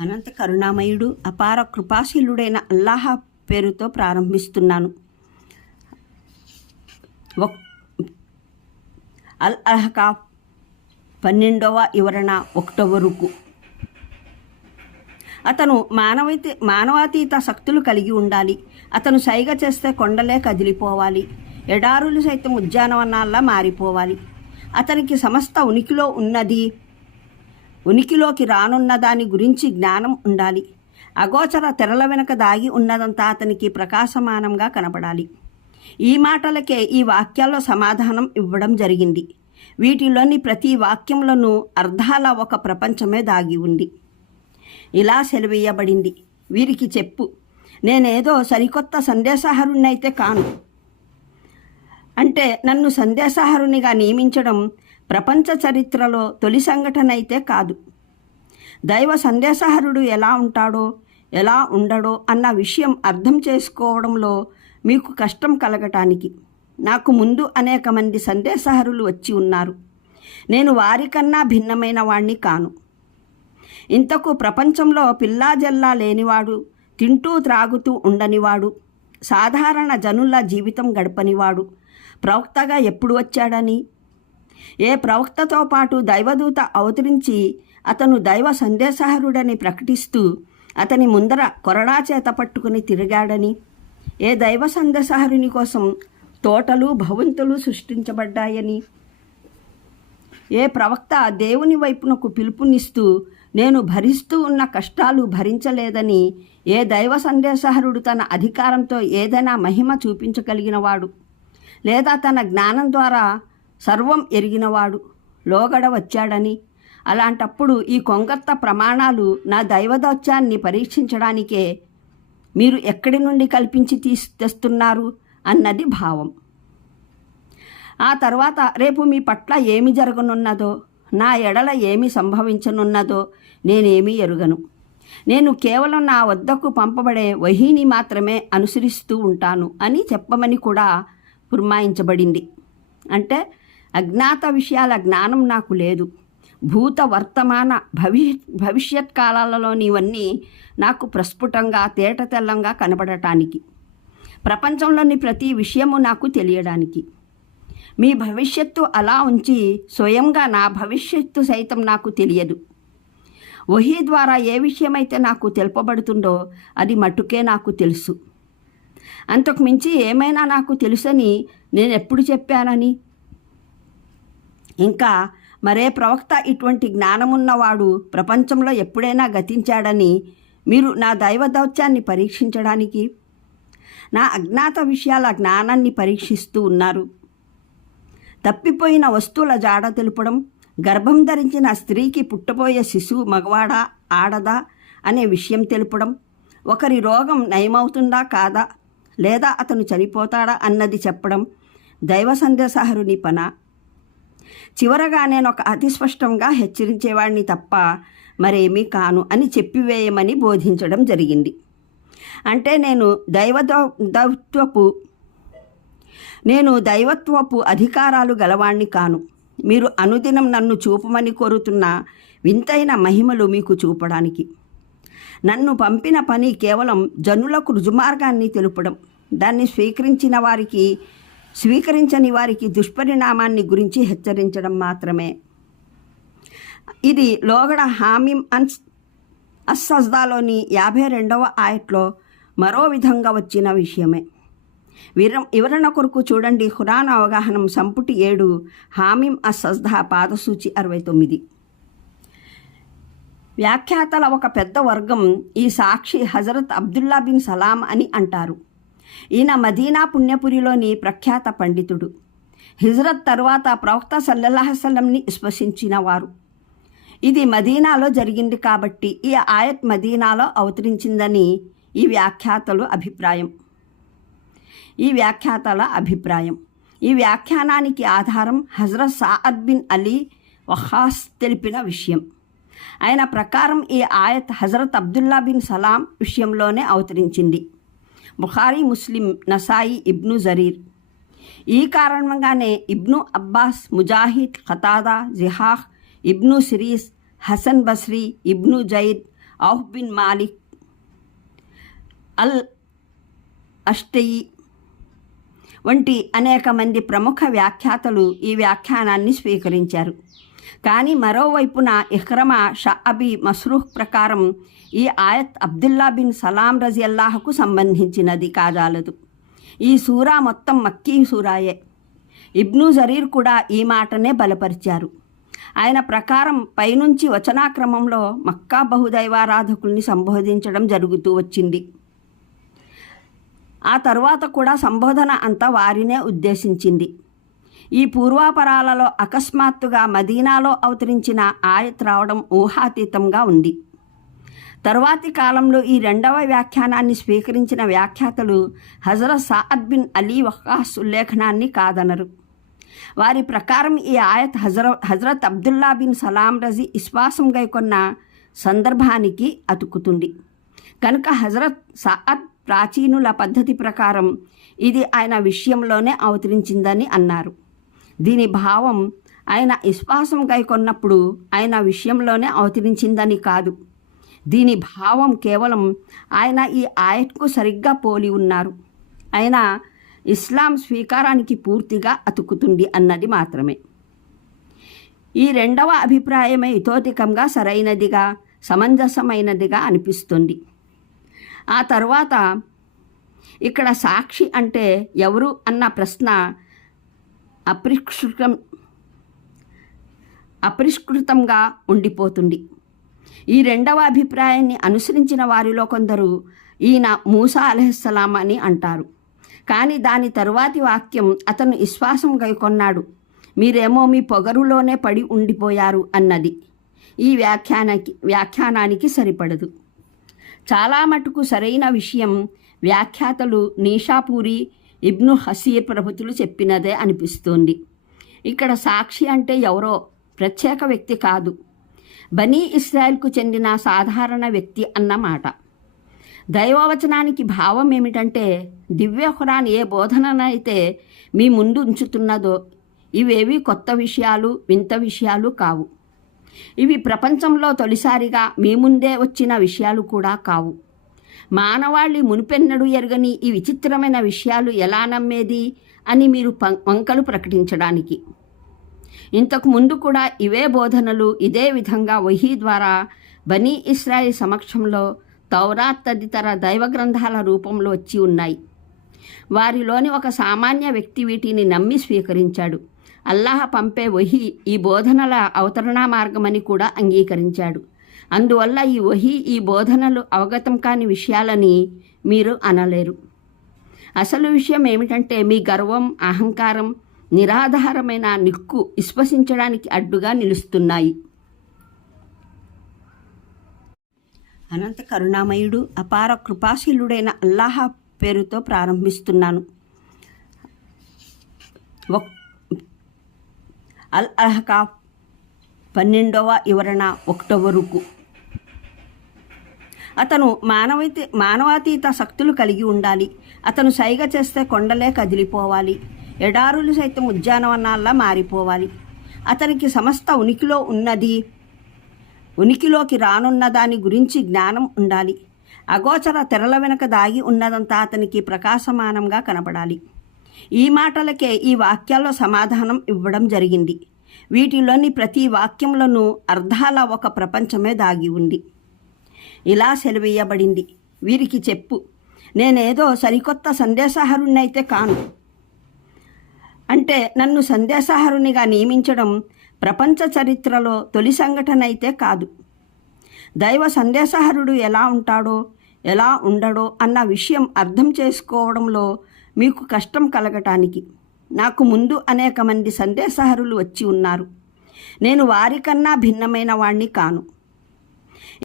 అనంత కరుణామయుడు అపార కృపాశీలుడైన అల్లాహ పేరుతో ప్రారంభిస్తున్నాను. ఒక్ అల్ అహకా పన్నెండవ వివరణ ఒకటవ రుకు. అతను మానవైతే మానవాతీత శక్తులు కలిగి ఉండాలి. అతను సైగ చేస్తే కొండలే కదిలిపోవాలి. ఎడారులు సైతం ఉద్యానవనాల్లా మారిపోవాలి. అతనికి సమస్త ఉనికిలో ఉన్నది ఉనికిలోకి రానున్న దాని గురించి జ్ఞానం ఉండాలి. అగోచర తెరల వెనక దాగి ఉన్నదంతా అతనికి ప్రకాశమానంగా కనపడాలి. ఈ మాటలకే ఈ వాక్యాల్లో సమాధానం ఇవ్వడం జరిగింది. వీటిలోని ప్రతి వాక్యంలోనూ అర్థాల ఒక ప్రపంచమే దాగి ఉంది. ఇలా సెలవేయబడింది. వీరికి చెప్పు నేనేదో సరికొత్త సందేశహరుణ్ణైతే కాను. అంటే నన్ను సందేశహరునిగా నియమించడం ప్రపంచ చరిత్రలో తొలి సంఘటన అయితే కాదు. దైవ సందేశహరుడు ఎలా ఉంటాడో ఎలా ఉండడో అన్న విషయం అర్థం చేసుకోవడంలో మీకు కష్టం కలగటానికి నాకు ముందు అనేక మంది సందేశహరులు వచ్చి ఉన్నారు. నేను వారికన్నా భిన్నమైన వాణ్ణి కాను. ఇంతకు ప్రపంచంలో పిల్లాజల్లా లేనివాడు తింటూ త్రాగుతూ ఉండనివాడు సాధారణ జనుల జీవితం గడపనివాడు ప్రవక్తగా ఎప్పుడు వచ్చాడని ఏ ప్రవక్తతో పాటు దైవదూత అవతరించి అతను దైవ సందేశహరుడని ప్రకటిస్తూ అతని ముందర కొరడా చేత పట్టుకుని తిరిగాడని ఏ దైవ సందేశహరుని కోసం తోటలు భవంతులు సృష్టించబడ్డాయని ఏ ప్రవక్త దేవుని వైపునకు పిలుపునిస్తూ నేను భరిస్తూ ఉన్న కష్టాలు భరించలేదని ఏ దైవ సందేశహరుడు తన అధికారంతో ఏదైనా మహిమ చూపించగలిగినవాడు లేదా తన జ్ఞానం ద్వారా సర్వం ఎరిగినవాడు. లోగడ వచ్చాడని. అలాంటప్పుడు ఈ కొంగత్త ప్రమాణాలు నా దైవదౌత్యాన్ని పరీక్షించడానికే మీరు ఎక్కడి నుండి కల్పించి తీసి తెస్తున్నారు అన్నది భావం. ఆ తర్వాత రేపు మీ పట్ల ఏమి జరగనున్నదో నా ఎడల ఏమి సంభవించనున్నదో నేనేమీ ఎరుగను. నేను కేవలం నా వద్దకు పంపబడే వహీని మాత్రమే అనుసరిస్తూ ఉంటాను అని చెప్పమని కూడా పురమాయించబడింది. అంటే అజ్ఞాత విషయాల జ్ఞానం నాకు లేదు. భూత వర్తమాన భవిష్యత్ భవిష్యత్ కాలాలలోనివన్నీ నాకు ప్రస్ఫుటంగా తేట తెల్లంగా కనబడటానికి ప్రపంచంలోని ప్రతి విషయము నాకు తెలియడానికి. మీ భవిష్యత్తు అలా ఉంచి స్వయంగా నా భవిష్యత్తు సైతం నాకు తెలియదు. వహీ ద్వారా ఏ విషయమైతే నాకు తెలుపబడుతుందో అది మట్టుకే నాకు తెలుసు. అంతకు మించి ఏమైనా నాకు తెలుసని నేను ఎప్పుడు చెప్పానని? ఇంకా మరే ప్రవక్త ఇటువంటి జ్ఞానమున్నవాడు ప్రపంచంలో ఎప్పుడైనా గతించాడని మీరు నా దైవ దౌత్యాన్ని పరీక్షించడానికి నా అజ్ఞాత విషయాల జ్ఞానాన్ని పరీక్షిస్తూ ఉన్నారు. తప్పిపోయిన వస్తువుల జాడ తెలుపడం గర్భం ధరించిన స్త్రీకి పుట్టబోయే శిశువు మగవాడా ఆడదా అనే విషయం తెలుపడం ఒకరి రోగం నయమవుతుందా కాదా లేదా అతను చనిపోతాడా అన్నది చెప్పడం దైవ సందేశహరుని పన చివరగా నేను ఒక అతి స్పష్టంగా హెచ్చరించేవాడిని తప్ప మరేమీ కాను అని చెప్పివేయమని బోధించడం జరిగింది. అంటే నేను దైవ దౌత్వపు నేను దైవత్వపు అధికారాలు గలవాణ్ణి కాను. మీరు అనుదినం నన్ను చూపమని కోరుతున్న వింతైన మహిమలు మీకు చూపడానికి. నన్ను పంపిన పని కేవలం జనులకు రుజుమార్గాన్ని తెలుపడం. దాన్ని స్వీకరించిన వారికి స్వీకరించని వారికి దుష్పరిణామాన్ని గురించి హెచ్చరించడం మాత్రమే. ఇది లోగడ హామీం అన్స్ అస్సజ్దాలోని యాభై రెండవ ఆయట్లో మరో విధంగా వచ్చిన విషయమే. విర వివరణ కొరకు చూడండి. హురాన్ అవగాహనం సంపుటి ఏడు హామీం అసజ్దా పాదసూచి అరవై తొమ్మిది. వ్యాఖ్యాతల ఒక పెద్ద వర్గం ఈ సాక్షి హజరత్ అబ్దుల్లా బిన్ సలాం అని అంటారు. ఈయన మదీనా పుణ్యపురిలోని ప్రఖ్యాత పండితుడు. హిజ్రత్ తరువాత ప్రవక్త సల్లల్లాహసల్లంని స్పశించిన వారు. ఇది మదీనాలో జరిగింది కాబట్టి ఈ ఆయత్ మదీనాలో అవతరించిందని ఈ వ్యాఖ్యాతలు అభిప్రాయం. ఈ వ్యాఖ్యాతల అభిప్రాయం. ఈ వ్యాఖ్యానానికి ఆధారం Hazrat Saad bin Ali Waqqas తెలిపిన విషయం. ఆయన ప్రకారం ఈ ఆయత్ హజరత్ అబ్దుల్లా బిన్ సలాం విషయంలోనే అవతరించింది. బుఖారీ ముస్లిం నసాయి ఇబ్ను జరీర్. ఈ కారణంగానే ఇబ్ను అబ్బాస్ ముజాహిద్ ఖతాదా జిహాహ్ ఇబ్ను సిరీస్ హసన్ బస్రీ ఇబ్ను జైద్ ఔహ్ బిన్ మాలిక్ అల్ అష్టయి వంటి అనేక మంది ప్రముఖ వ్యాఖ్యాతలు ఈ వ్యాఖ్యానాన్ని స్వీకరించారు. కానీ మరోవైపున ఇహ్రమ షఅబి మస్రూహ్ ప్రకారం ఈ ఆయత్ అబ్దుల్లా బిన్ సలాం రజియల్లాహకు సంబంధించినది కాదాలదు ఈ సూరా మొత్తం మక్కీ సూరాయే. ఇబ్ను జరీర్ కూడా ఈ మాటనే బలపరిచారు. ఆయన ప్రకారం పైనుంచి వచనాక్రమంలో మక్కా బహుదైవారాధకుల్ని సంబోధించడం జరుగుతూ వచ్చింది. ఆ తర్వాత కూడా సంబోధన అంతా వారినే ఉద్దేశించింది. ఈ పూర్వాపరాలలో అకస్మాత్తుగా మదీనాలో అవతరించిన ఆయత్ రావడం ఊహాతీతంగా ఉంది. తరువాతి కాలంలో ఈ రెండవ వ్యాఖ్యానాన్ని స్వీకరించిన వ్యాఖ్యాతలు Hazrat Saad bin Ali Waqqas ఉల్లేఖనాన్ని కాదనరు. వారి ప్రకారం ఈ ఆయత్ హజర హజరత్ అబ్దుల్లా బిన్ సలాం రజీ విశ్వాసం గైకొన్న సందర్భానికి అతుకుతుంది. కనుక హజరత్ సాద్ ప్రాచీనుల పద్ధతి ప్రకారం ఇది ఆయన విషయంలోనే అవతరించిందని అన్నారు. దీని భావం ఆయన విశ్వాసం గైకొన్నప్పుడు ఆయన విషయంలోనే అవతరించిందని కాదు. దీని భావం కేవలం ఆయన ఈ ఆయట్కు సరిగ్గా పోలి ఉన్నారు. ఆయన ఇస్లాం స్వీకారానికి పూర్తిగా అతుకుతుంది అన్నది మాత్రమే. ఈ రెండవ అభిప్రాయమే ఇతోతికంగా సరైనదిగా సమంజసమైనదిగా అనిపిస్తుంది. ఆ తర్వాత ఇక్కడ సాక్షి అంటే ఎవరు అన్న ప్రశ్న అపరిష్కృతం అపరిష్కృతంగా ఉండిపోతుంది. ఈ రెండవ అభిప్రాయాన్ని అనుసరించిన వారిలో కొందరు ఈయన మూసా అలహస్సలాం అని అంటారు. కానీ దాని తరువాతి వాక్యం అతను విశ్వాసం గైకొన్నాడు. మీరేమో మీ పొగరులోనే పడి ఉండిపోయారు అన్నది. ఈ వ్యాఖ్యానానికి వ్యాఖ్యానానికి సరిపడదు. చాలా మటుకు సరైన విషయం వ్యాఖ్యాతలు నీషాపూరి ఇబ్ను హసీర్ ప్రభుతులు చెప్పినదే అనిపిస్తోంది. ఇక్కడ సాక్షి అంటే ఎవరో ప్రత్యేక వ్యక్తి కాదు. బనీ ఇస్రాయల్కు చెందిన సాధారణ వ్యక్తి అన్నమాట. దైవవచనానికి భావం ఏమిటంటే దివ్య ఖురాన్ ఏ బోధననైతే మీ ముందు ఉంచుతున్నదో ఇవేవి కొత్త విషయాలు వింత విషయాలు కావు. ఇవి ప్రపంచంలో తొలిసారిగా మీ ముందే వచ్చిన విషయాలు కూడా కావు. మానవాళి మునిపెన్నడు ఎరగని ఈ విచిత్రమైన విషయాలు ఎలా నమ్మేది అని మీరు పం- వంకలు ప్రకటించడానికి. ఇంతకు ముందు కూడా ఇవే బోధనలు ఇదే విధంగా వహీ ద్వారా బనీ ఇస్రాయిల్ సమక్షంలో తౌరా తదితర దైవ గ్రంథాల రూపంలో వచ్చి ఉన్నాయి. వారిలోని ఒక సామాన్య వ్యక్తి వీటిని నమ్మి స్వీకరించాడు. అల్లాహ్ పంపే వహి ఈ బోధనల అవతరణ మార్గమని కూడా అంగీకరించాడు. అందువల్ల ఈ వహి ఈ బోధనలు అవగతం కాని విషయాలని మీరు అనలేరు. అసలు విషయం ఏమిటంటే మీ గర్వం అహంకారం నిరాధారమైన నిక్కు విశ్వసించడానికి అడ్డుగా నిలుస్తున్నాయి. అనంత కరుణామయుడు అపార కృపాశీలుడైన అల్లాహ పేరుతో ప్రారంభిస్తున్నాను. ఒక్ అల్ అహకా పన్నెండవ వివరణ ఒకటవ రుకు. అతను మానవైతే మానవాతీత శక్తులు కలిగి ఉండాలి. అతను సైగ చేస్తే కొండలే కదిలిపోవాలి. ఎడారులు సైతం ఉద్యానవనాల్లా మారిపోవాలి. అతనికి సమస్త ఉనికిలో ఉన్నది ఉనికిలోకి రానున్న దాని గురించి జ్ఞానం ఉండాలి. అగోచర తెరల వెనక దాగి ఉన్నదంతా అతనికి ప్రకాశమానంగా కనపడాలి. ఈ మాటలకే ఈ వాక్యాల్లో సమాధానం ఇవ్వడం జరిగింది. వీటిలోని ప్రతి వాక్యంలోనూ అర్థాల ఒక ప్రపంచమే దాగి ఉంది. ఇలా సెలవేయబడింది వీరికి చెప్పు. నేనేదో సరికొత్త సందేశహరుణ్ణైతే కాను. అంటే నన్ను సందేశహరునిగా నియమించడం ప్రపంచ చరిత్రలో తొలి సంఘటన అయితే కాదు. దైవ సందేశహరుడు ఎలా ఉంటాడో ఎలా ఉండడో అన్న విషయం అర్థం చేసుకోవడంలో మీకు కష్టం కలగటానికి. నాకు ముందు అనేక మంది సందేశహరులు వచ్చి ఉన్నారు. నేను వారికన్నా భిన్నమైన వాణ్ణి కాను.